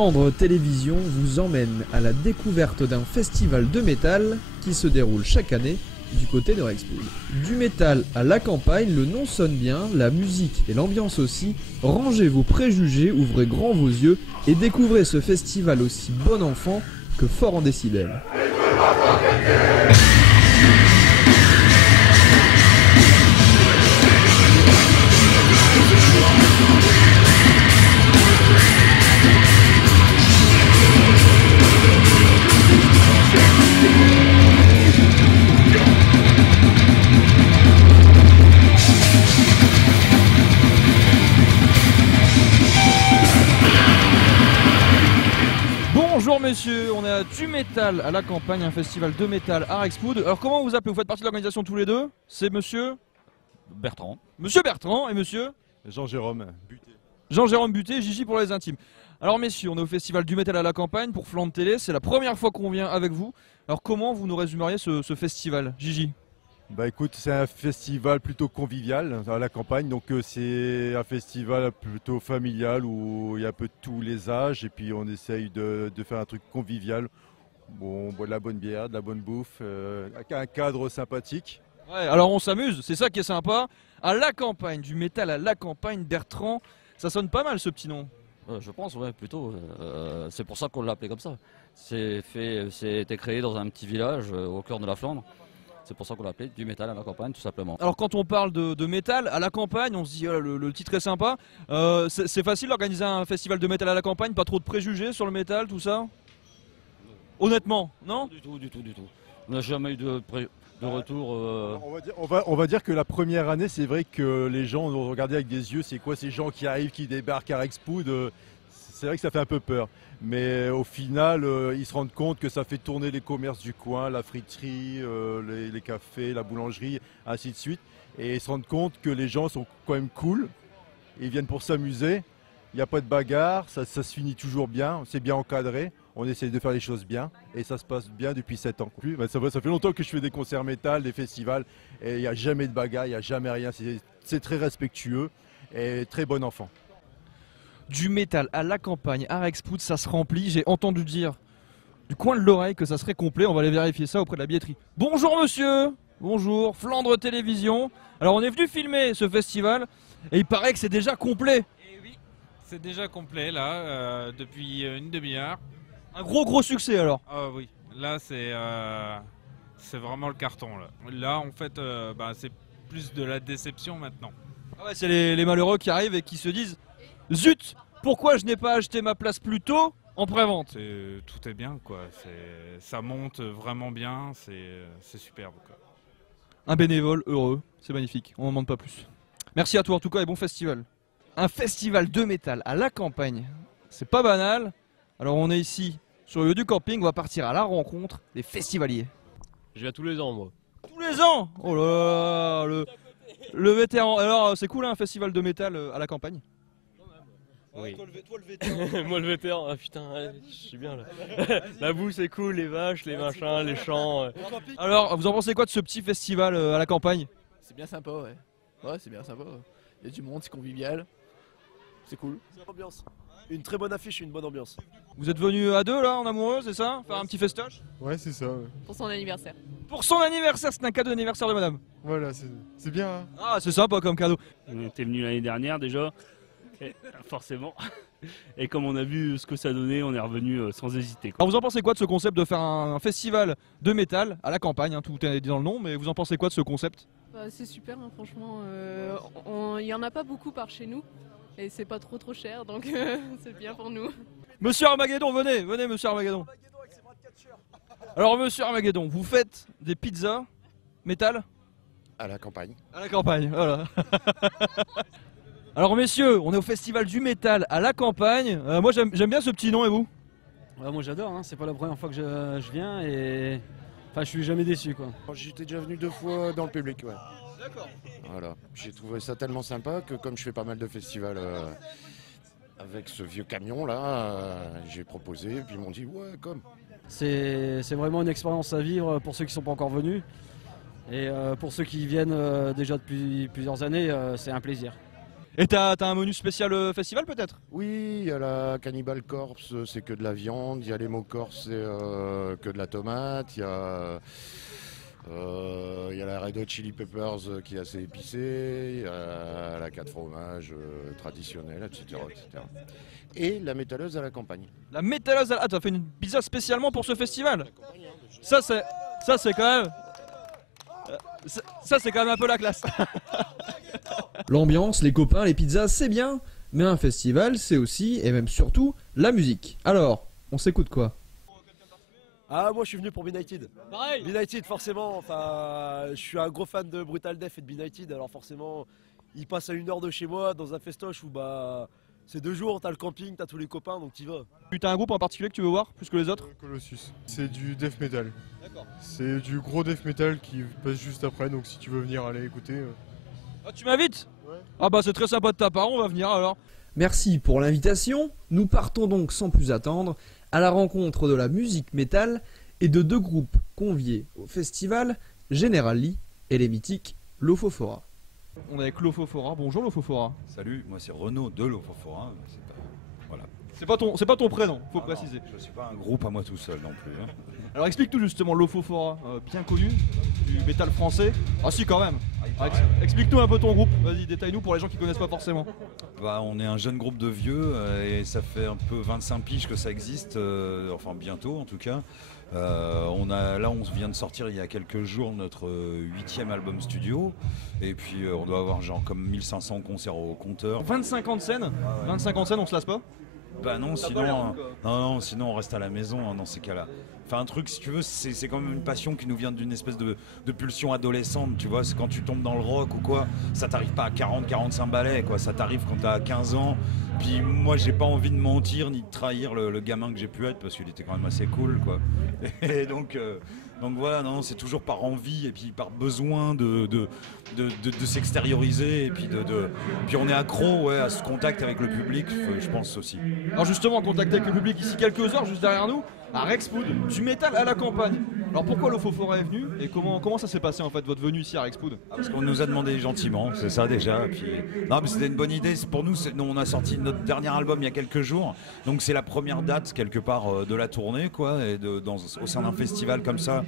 Flandre Télévision vous emmène à la découverte d'un festival de métal qui se déroule chaque année du côté de Rexpool. Du métal à la campagne, le nom sonne bien, la musique et l'ambiance aussi. Rangez vos préjugés, ouvrez grand vos yeux et découvrez ce festival aussi bon enfant que fort en décibels. Bonjour messieurs, on est à Du Métal à la campagne, un festival de métal à Rexpool. Alors comment vous appelez? Vous faites partie de l'organisation tous les deux? C'est monsieur Bertrand. Monsieur Bertrand et monsieur Jean-Jérôme Buté. Jean-Jérôme Buté, Gigi pour les intimes. Alors messieurs, on est au festival du métal à la campagne pour Flandre Télé, c'est la première fois qu'on vient avec vous. Alors comment vous nous résumeriez ce festival, Gigi? Bah écoute, c'est un festival plutôt convivial à la campagne, donc c'est un festival plutôt familial où il y a un peu tous les âges et puis on essaye de faire un truc convivial. Bon, on boit de la bonne bière, de la bonne bouffe, avec un cadre sympathique. Ouais, alors on s'amuse, c'est ça qui est sympa. À la campagne, du métal à la campagne, Bertrand, ça sonne pas mal ce petit nom. Je pense, ouais, plutôt. C'est pour ça qu'on l'a appelé comme ça. C'est été créé dans un petit village au cœur de la Flandre. C'est pour ça qu'on l'a appelé Du Métal à la campagne, tout simplement. Alors quand on parle de métal à la campagne, on se dit oh, le titre est sympa. C'est facile d'organiser un festival de métal à la campagne, pas trop de préjugés sur le métal, tout ça? Honnêtement, non? Du tout. On n'a jamais eu de retour. On va dire que la première année, c'est vrai que les gens nous regardaient avec des yeux, c'est quoi ces gens qui arrivent, qui débarquent à Rexpool, c'est vrai que ça fait un peu peur. Mais au final, ils se rendent compte que ça fait tourner les commerces du coin, la friterie, les cafés, la boulangerie, ainsi de suite. Et ils se rendent compte que les gens sont quand même cool, ils viennent pour s'amuser, il n'y a pas de bagarre, ça se finit toujours bien, c'est bien encadré. On essaie de faire les choses bien et ça se passe bien depuis 7 ans. Ça fait longtemps que je fais des concerts métal, des festivals et il n'y a jamais de bagarre, il n'y a jamais rien. C'est très respectueux et très bon enfant. Du métal à la campagne, à Rexpool, ça se remplit. J'ai entendu dire du coin de l'oreille que ça serait complet. On va aller vérifier ça auprès de la billetterie. Bonjour monsieur. Bonjour, Flandre Télévision. Alors on est venu filmer ce festival et il paraît que c'est déjà complet. Et oui, c'est déjà complet là, depuis une demi-heure. Un gros succès alors. Ah oui, là c'est vraiment le carton là. Là en fait c'est plus de la déception maintenant. Ah ouais, c'est les malheureux qui arrivent et qui se disent zut, pourquoi je n'ai pas acheté ma place plus tôt en pré-vente? Tout est bien quoi, ça monte vraiment bien, c'est superbe quoi. Un bénévole heureux, c'est magnifique, on n'en demande pas plus. Merci à toi en tout cas et bon festival. Un festival de métal à la campagne, c'est pas banal. Alors on est ici sur le lieu du camping, on va partir à la rencontre des festivaliers. Je viens tous les ans moi. Tous les ans? Oh là là, le vétéran. Alors c'est cool hein, un festival de métal à la campagne? Oui. Toi le vétéran. Moi le vétéran, ah putain, ouais, je suis bien là. La boue c'est cool, les vaches, les machins, les champs. Alors vous en pensez quoi de ce petit festival à la campagne? C'est bien sympa, ouais. Ouais, c'est bien sympa. Il y a du monde, c'est convivial. C'est cool. Ambiance. Une très bonne affiche et une bonne ambiance. Vous êtes venus à deux là en amoureux, c'est ça? Faire un petit festoche? Ouais, c'est ça. Ouais. Pour son anniversaire. Pour son anniversaire, c'est un cadeau d'anniversaire de madame. Voilà, c'est bien. Hein. Ah, c'est sympa comme cadeau. On était venu l'année dernière déjà, et, forcément. Et comme on a vu ce que ça donnait, on est revenu sans hésiter. Alors vous en pensez quoi de ce concept de faire un festival de métal à la campagne hein, tout est dit dans le nom, mais vous en pensez quoi de ce concept? C'est super, hein, franchement. Il n'y en a pas beaucoup par chez nous. Et c'est pas trop cher, donc c'est bien pour nous. Monsieur Armageddon, venez monsieur Armageddon. Alors monsieur Armageddon, vous faites des pizzas métal? À la campagne. À la campagne, voilà. Alors messieurs, on est au festival du métal à la campagne. Moi j'aime bien ce petit nom et vous? Ouais, moi j'adore, hein. C'est pas la première fois que je viens et enfin je suis jamais déçu quoi. J'étais déjà venu 2 fois dans le public, ouais. D'accord. Voilà, j'ai trouvé ça tellement sympa que comme je fais pas mal de festivals avec ce vieux camion là, j'ai proposé et puis ils m'ont dit ouais comme. C'est vraiment une expérience à vivre pour ceux qui sont pas encore venus et pour ceux qui viennent déjà depuis plusieurs années, c'est un plaisir. Et t'as un menu spécial festival peut-être? Oui, il y a la Cannibal Corpse, c'est que de la viande. Il y a les Corse, c'est que de la tomate. Il y a la Red Hot Chili Peppers qui est assez épicée. Il y a la 4 fromages traditionnelle, etc., etc. Et la métalleuse à la campagne. La métalleuse à la... Ah, t'as fait une pizza spécialement pour ce festival? Ça c'est quand même... Ça c'est quand même un peu la classe. L'ambiance, les copains, les pizzas, c'est bien, mais un festival, c'est aussi, et même surtout, la musique. Alors, on s'écoute quoi? Ah, moi je suis venu pour Benighted. Pareil. Benighted, forcément, enfin, je suis un gros fan de Brutal Death et de Benighted, alors forcément, il passe à 1 heure de chez moi dans un festoche où bah c'est 2 jours, t'as le camping, t'as tous les copains, donc t'y vas. T'as un groupe en particulier que tu veux voir, plus que les autres? Colossus. C'est du death metal. D'accord. C'est du gros death metal qui passe juste après, donc si tu veux venir aller écouter. Ah, tu m'invites? Ouais. Ah bah c'est très sympa de ta part, on va venir alors. Merci pour l'invitation. Nous partons donc sans plus attendre à la rencontre de la musique métal et de 2 groupes conviés au festival, General Lee et les mythiques Lofofora. On est avec Lofofora. Bonjour Lofofora. Salut, moi c'est Renaud de Lofofora. Voilà. C'est pas ton prénom, faut préciser. Non, je suis pas un groupe à moi tout seul non plus. Hein. Alors explique tout justement Lofofora, bien connu du métal français. Ah si quand même. Explique-nous un peu ton groupe, vas-y détaille-nous pour les gens qui connaissent pas forcément. Bah, on est un jeune groupe de vieux et ça fait un peu 25 piges que ça existe, enfin bientôt en tout cas. On vient de sortir il y a quelques jours notre 8e album studio et puis on doit avoir genre comme 1500 concerts au compteur. 25 ans de scène, Ah ouais. 25 ans de scène, on se lasse pas? Bah non, sinon on reste à la maison hein, dans ces cas-là. Enfin un truc si tu veux, c'est quand même une passion qui nous vient d'une espèce de pulsion adolescente, tu vois, c'est quand tu tombes dans le rock ou quoi, ça t'arrive pas à 40-45 balais quoi, ça t'arrive quand t'as 15 ans. Puis moi j'ai pas envie de mentir ni de trahir le gamin que j'ai pu être parce qu'il était quand même assez cool quoi. Et donc voilà, non, c'est toujours par envie et puis par besoin de s'extérioriser et puis puis on est accro ouais, à ce contact avec le public, je pense aussi. Alors justement, en contact avec le public, ici quelques heures juste derrière nous, à Rexpoud, du métal à la campagne. Alors pourquoi Lofofora est venu et comment ça s'est passé en fait votre venue ici à Rexpoud? Parce qu'on nous a demandé gentiment, c'est ça déjà. Puis... Non mais c'était une bonne idée, pour nous, on a sorti notre dernier album il y a quelques jours, donc c'est la première date quelque part de la tournée quoi, et au sein d'un festival comme ça,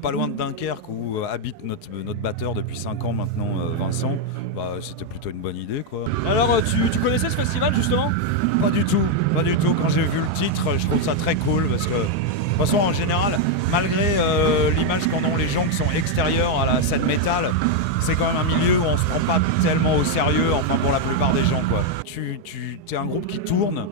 pas loin de Dunkerque où habite notre batteur depuis 5 ans maintenant, Vincent, bah, c'était plutôt une bonne idée quoi. Alors tu connaissais ce festival justement? Pas du tout, quand j'ai vu le titre je trouve ça très cool parce que de toute façon, en général, malgré l'image qu'en ont les gens qui sont extérieurs à la scène métal, c'est quand même un milieu où on se prend pas tellement au sérieux, enfin pour la plupart des gens quoi. Tu es un groupe qui tourne,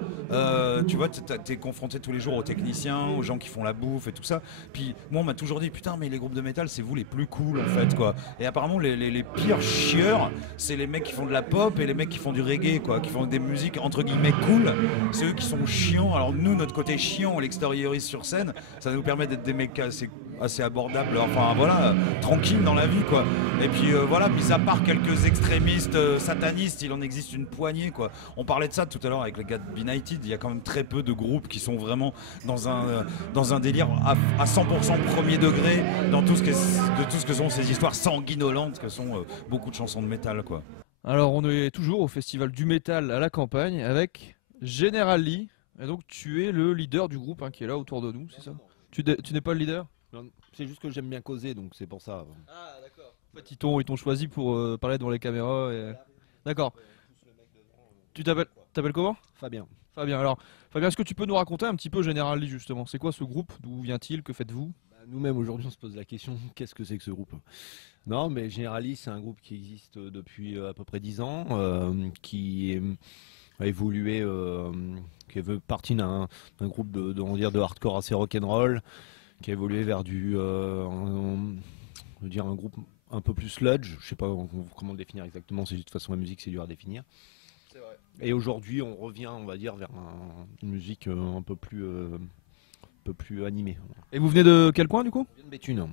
tu vois, t'es confronté tous les jours aux techniciens, aux gens qui font la bouffe et tout ça. Puis moi on m'a toujours dit putain mais les groupes de métal c'est vous les plus cool en fait quoi. Et apparemment les pires chieurs, c'est les mecs qui font de la pop et les mecs qui font du reggae quoi, qui font des musiques entre guillemets cool. C'est eux qui sont chiants. Alors nous notre côté chiant on l'extériorise sur scène. Ça nous permet d'être des mecs assez abordables, enfin voilà, tranquilles dans la vie quoi. Et puis voilà, mis à part quelques extrémistes satanistes, il en existe une poignée quoi. On parlait de ça tout à l'heure avec les gars de Benighted, il y a quand même très peu de groupes qui sont vraiment dans un délire à 100% premier degré dans tout ce que sont ces histoires sanguinolentes que sont beaucoup de chansons de métal quoi. Alors on est toujours au festival du métal à la campagne avec General Lee. Et donc tu es le leader du groupe hein, qui est là autour de nous, c'est ça? Tu n'es pas le leader? C'est juste que j'aime bien causer, donc c'est pour ça. Ah d'accord. En fait, ils t'ont choisi pour parler devant les caméras. Et... D'accord. Tu t'appelles comment? Fabien. Fabien, alors Fabien, est-ce que tu peux nous raconter un petit peu General Lee justement? C'est quoi ce groupe? D'où vient-il? Que faites-vous? Nous-mêmes aujourd'hui on se pose la question, qu'est-ce que c'est que ce groupe? Non mais General Lee c'est un groupe qui existe depuis à peu près 10 ans, qui a évolué, qui est parti d'un groupe de hardcore assez rock'n'roll, qui a évolué vers un groupe un peu plus sludge, je sais pas comment le définir exactement, de toute façon la musique c'est dur à définir. C'est vrai. Et aujourd'hui on revient on va dire vers une musique un peu plus animée. Et vous venez de quel coin du coup? Je viens de Béthune.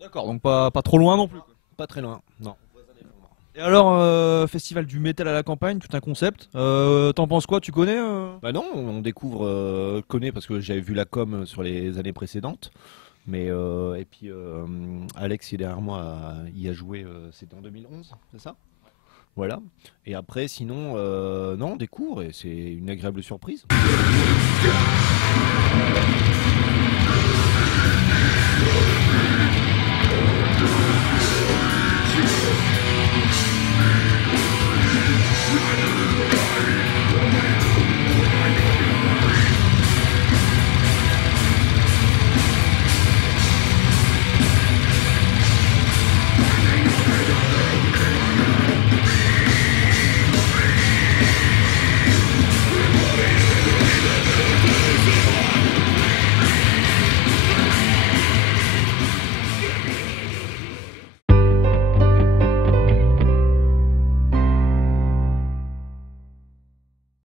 D'accord, donc pas trop loin non plus quoi. Pas très loin, non. Et alors, festival du métal à la campagne, tout un concept. T'en penses quoi? Tu connais Bah non, on découvre, connaît parce que j'avais vu la com sur les années précédentes. Mais et puis Alex qui est derrière moi, il a joué, c'était en 2011, c'est ça? Voilà. Et après, sinon, non, des cours, et c'est une agréable surprise.